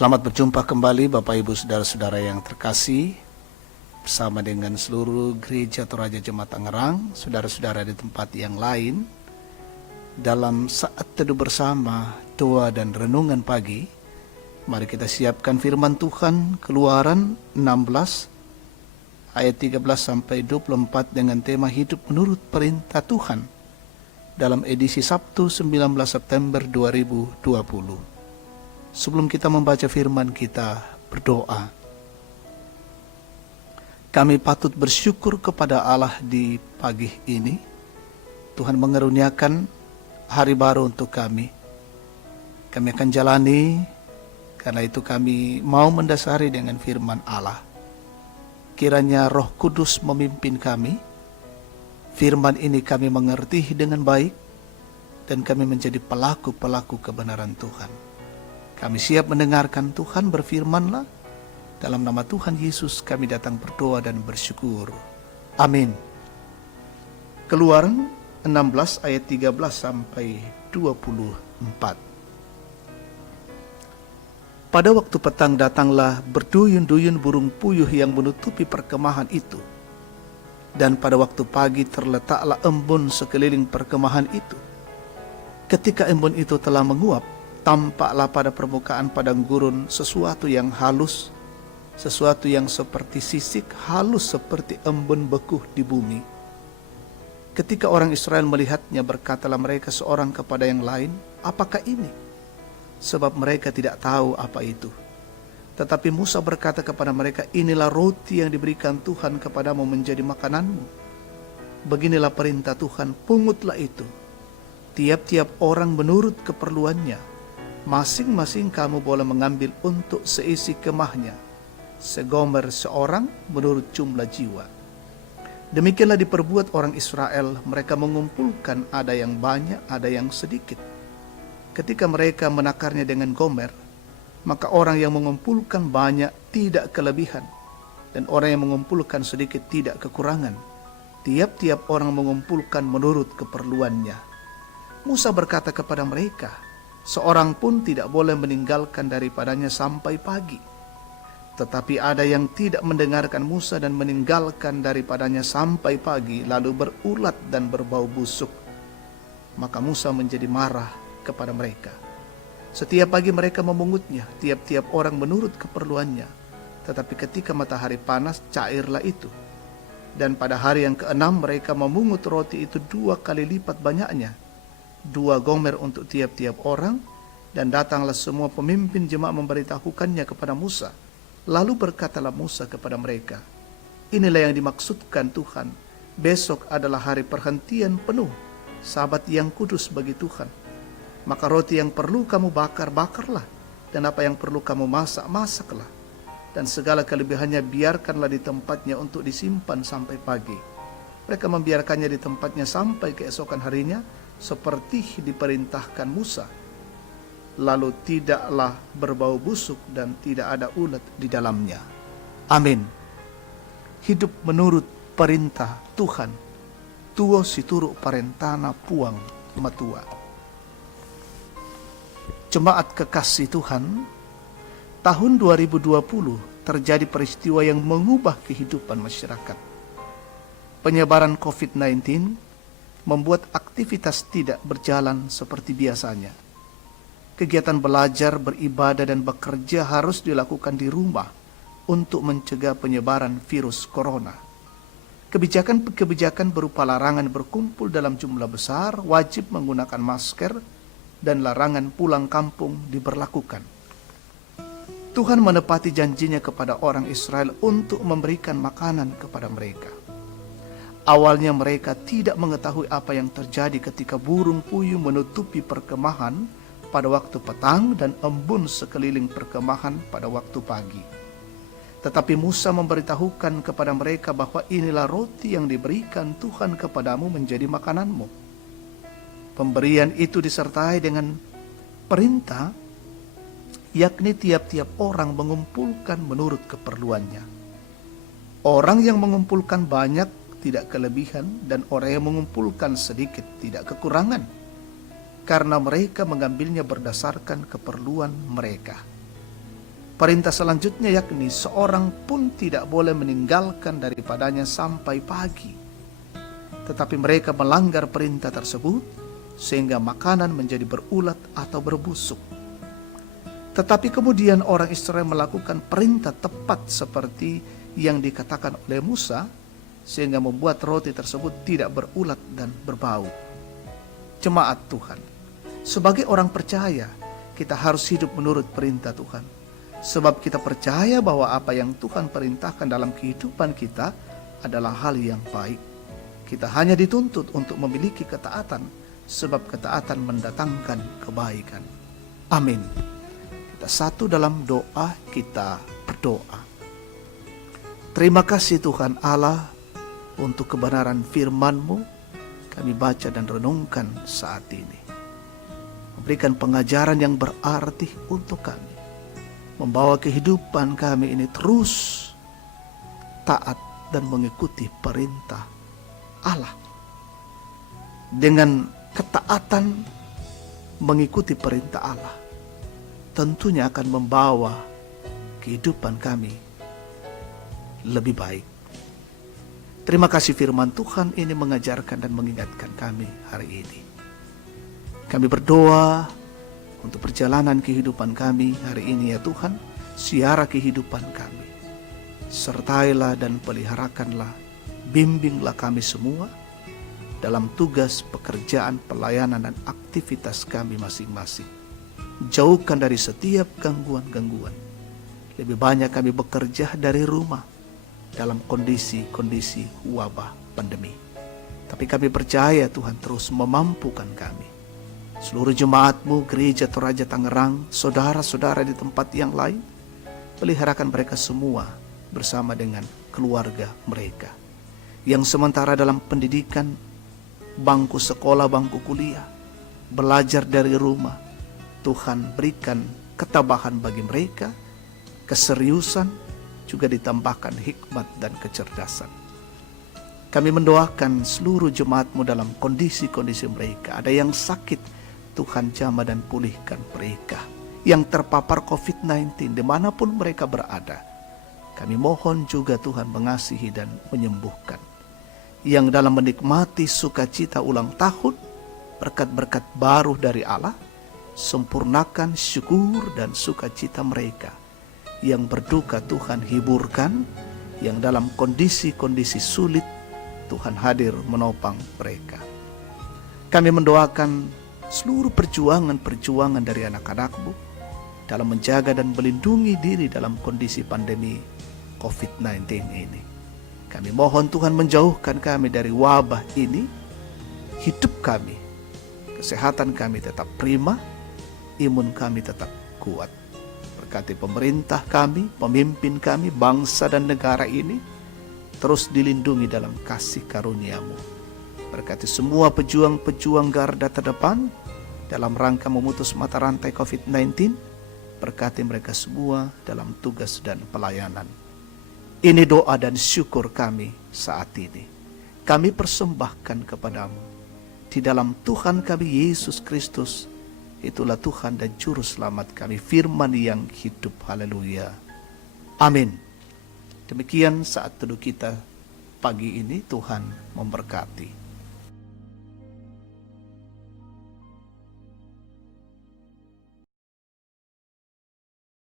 Selamat berjumpa kembali Bapak Ibu Saudara-saudara yang terkasih, bersama dengan seluruh gereja Toraja Jemaat Tangerang, saudara-saudara di tempat yang lain, dalam saat teduh bersama, doa dan renungan pagi. Mari kita siapkan firman Tuhan, Keluaran 16 ayat 13 sampai 24 dengan tema hidup menurut perintah Tuhan dalam edisi Sabtu 19 September 2020. Sebelum kita membaca firman, kita berdoa. Kami patut bersyukur kepada Allah di pagi ini. Tuhan mengaruniakan hari baru untuk kami. Kami akan jalani, karena itu kami mau mendasari dengan firman Allah. Kiranya Roh Kudus memimpin kami. Firman ini kami mengerti dengan baik, dan kami menjadi pelaku-pelaku kebenaran Tuhan. Kami siap mendengarkan Tuhan berfirman-Lah. Dalam nama Tuhan Yesus kami datang berdoa dan bersyukur. Amin. Keluaran 16 ayat 13 sampai 24. Pada waktu petang datanglah berduyun-duyun burung puyuh yang menutupi perkemahan itu. Dan pada waktu pagi terletaklah embun sekeliling perkemahan itu. Ketika embun itu telah menguap, tampaklah pada permukaan padang gurun sesuatu yang halus, sesuatu yang seperti sisik, halus seperti embun beku di bumi. Ketika orang Israel melihatnya, berkatalah mereka seorang kepada yang lain, "Apakah ini?" Sebab mereka tidak tahu apa itu. Tetapi Musa berkata kepada mereka, "Inilah roti yang diberikan Tuhan kepadamu menjadi makananmu. Beginilah perintah Tuhan, pungutlah itu, tiap-tiap orang menurut keperluannya. Masing-masing kamu boleh mengambil untuk seisi kemahnya, segomer seorang menurut jumlah jiwa." Demikianlah diperbuat orang Israel. Mereka mengumpulkan, ada yang banyak, ada yang sedikit. Ketika mereka menakarnya dengan gomer, maka orang yang mengumpulkan banyak tidak kelebihan, dan orang yang mengumpulkan sedikit tidak kekurangan. Tiap-tiap orang mengumpulkan menurut keperluannya. Musa berkata kepada mereka, "Seorang pun tidak boleh meninggalkan daripadanya sampai pagi." Tetapi ada yang tidak mendengarkan Musa dan meninggalkan daripadanya sampai pagi, lalu berulat dan berbau busuk. Maka Musa menjadi marah kepada mereka. Setiap pagi mereka memungutnya, tiap-tiap orang menurut keperluannya. Tetapi ketika matahari panas, cairlah itu. Dan pada hari yang ke-6 mereka memungut roti itu 2 kali lipat banyaknya, 2 gomer untuk tiap-tiap orang. Dan datanglah semua pemimpin jemaat memberitahukannya kepada Musa. Lalu berkatalah Musa kepada mereka, "Inilah yang dimaksudkan Tuhan. Besok adalah hari perhentian penuh, Sabat yang kudus bagi Tuhan. Maka roti yang perlu kamu bakar, bakarlah. Dan apa yang perlu kamu masak, masaklah. Dan segala kelebihannya biarkanlah di tempatnya untuk disimpan sampai pagi." Mereka membiarkannya di tempatnya sampai keesokan harinya, seperti diperintahkan Musa. Lalu tidaklah berbau busuk dan tidak ada ulat di dalamnya. Amin. Hidup menurut perintah Tuhan. Tuo situru parentana puang matua. Jemaat kekasih Tuhan, tahun 2020 terjadi peristiwa yang mengubah kehidupan masyarakat. Penyebaran COVID-19 membuat aktivitas tidak berjalan seperti biasanya. Kegiatan belajar, beribadah, dan bekerja harus dilakukan di rumah untuk mencegah penyebaran virus corona. Kebijakan-kebijakan berupa larangan berkumpul dalam jumlah besar, wajib menggunakan masker, dan larangan pulang kampung diberlakukan. Tuhan menepati janjinya kepada orang Israel untuk memberikan makanan kepada mereka. Awalnya mereka tidak mengetahui apa yang terjadi ketika burung puyuh menutupi perkemahan pada waktu petang dan embun sekeliling perkemahan pada waktu pagi. Tetapi Musa memberitahukan kepada mereka bahwa inilah roti yang diberikan Tuhan kepadamu menjadi makananmu. Pemberian itu disertai dengan perintah, yakni tiap-tiap orang mengumpulkan menurut keperluannya. Orang yang mengumpulkan banyak tidak kelebihan, dan orang yang mengumpulkan sedikit tidak kekurangan, karena mereka mengambilnya berdasarkan keperluan mereka. Perintah selanjutnya yakni seorang pun tidak boleh meninggalkan daripadanya sampai pagi. Tetapi mereka melanggar perintah tersebut sehingga makanan menjadi berulat atau berbusuk. Tetapi kemudian orang Israel melakukan perintah tepat seperti yang dikatakan oleh Musa, sehingga membuat roti tersebut tidak berulat dan berbau. Jemaat Tuhan, sebagai orang percaya, kita harus hidup menurut perintah Tuhan. Sebab kita percaya bahwa apa yang Tuhan perintahkan dalam kehidupan kita adalah hal yang baik. Kita hanya dituntut untuk memiliki ketaatan, sebab ketaatan mendatangkan kebaikan. Amin. Kita satu dalam doa, kita berdoa. Terima kasih Tuhan Allah untuk kebenaran firman-Mu kami baca dan renungkan saat ini. Memberikan pengajaran yang berarti untuk kami. Membawa kehidupan kami ini terus taat dan mengikuti perintah Allah. Dengan ketaatan mengikuti perintah Allah, tentunya akan membawa kehidupan kami lebih baik. Terima kasih firman Tuhan ini mengajarkan dan mengingatkan kami hari ini. Kami berdoa untuk perjalanan kehidupan kami hari ini ya Tuhan, siara kehidupan kami. Sertailah dan peliharakanlah, bimbinglah kami semua dalam tugas, pekerjaan, pelayanan, dan aktivitas kami masing-masing. Jauhkan dari setiap gangguan-gangguan. Lebih banyak kami bekerja dari rumah dalam kondisi-kondisi wabah pandemi. Tapi kami percaya Tuhan terus memampukan kami. Seluruh jemaat-Mu, Gereja Toraja Tangerang, saudara-saudara di tempat yang lain, peliharakan mereka semua bersama dengan keluarga mereka. Yang sementara dalam pendidikan, bangku sekolah, bangku kuliah, belajar dari rumah, Tuhan berikan ketabahan bagi mereka, keseriusan, juga ditambahkan hikmat dan kecerdasan. Kami mendoakan seluruh jemaat-Mu dalam kondisi-kondisi mereka. Ada yang sakit, Tuhan jamah dan pulihkan mereka. Yang terpapar COVID-19 dimanapun mereka berada, kami mohon juga Tuhan mengasihi dan menyembuhkan. Yang dalam menikmati sukacita ulang tahun, berkat-berkat baru dari Allah, sempurnakan syukur dan sukacita mereka. Yang berduka Tuhan hiburkan, yang dalam kondisi-kondisi sulit Tuhan hadir menopang mereka. Kami mendoakan seluruh perjuangan-perjuangan dari anak-anak-Mu dalam menjaga dan melindungi diri dalam kondisi pandemi COVID-19 ini. Kami mohon Tuhan menjauhkan kami dari wabah ini, hidup kami, kesehatan kami tetap prima, imun kami tetap kuat. Berkati pemerintah kami, pemimpin kami, bangsa dan negara ini, terus dilindungi dalam kasih karunia-Mu. Berkati semua pejuang-pejuang garda terdepan dalam rangka memutus mata rantai COVID-19. Berkati mereka semua dalam tugas dan pelayanan. Ini doa dan syukur kami saat ini. Kami persembahkan kepadamu. Di dalam Tuhan kami Yesus Kristus, itulah Tuhan dan Juru Selamat kami, firman yang hidup. Haleluya. Amin. Demikian saat teduh kita pagi ini, Tuhan memberkati.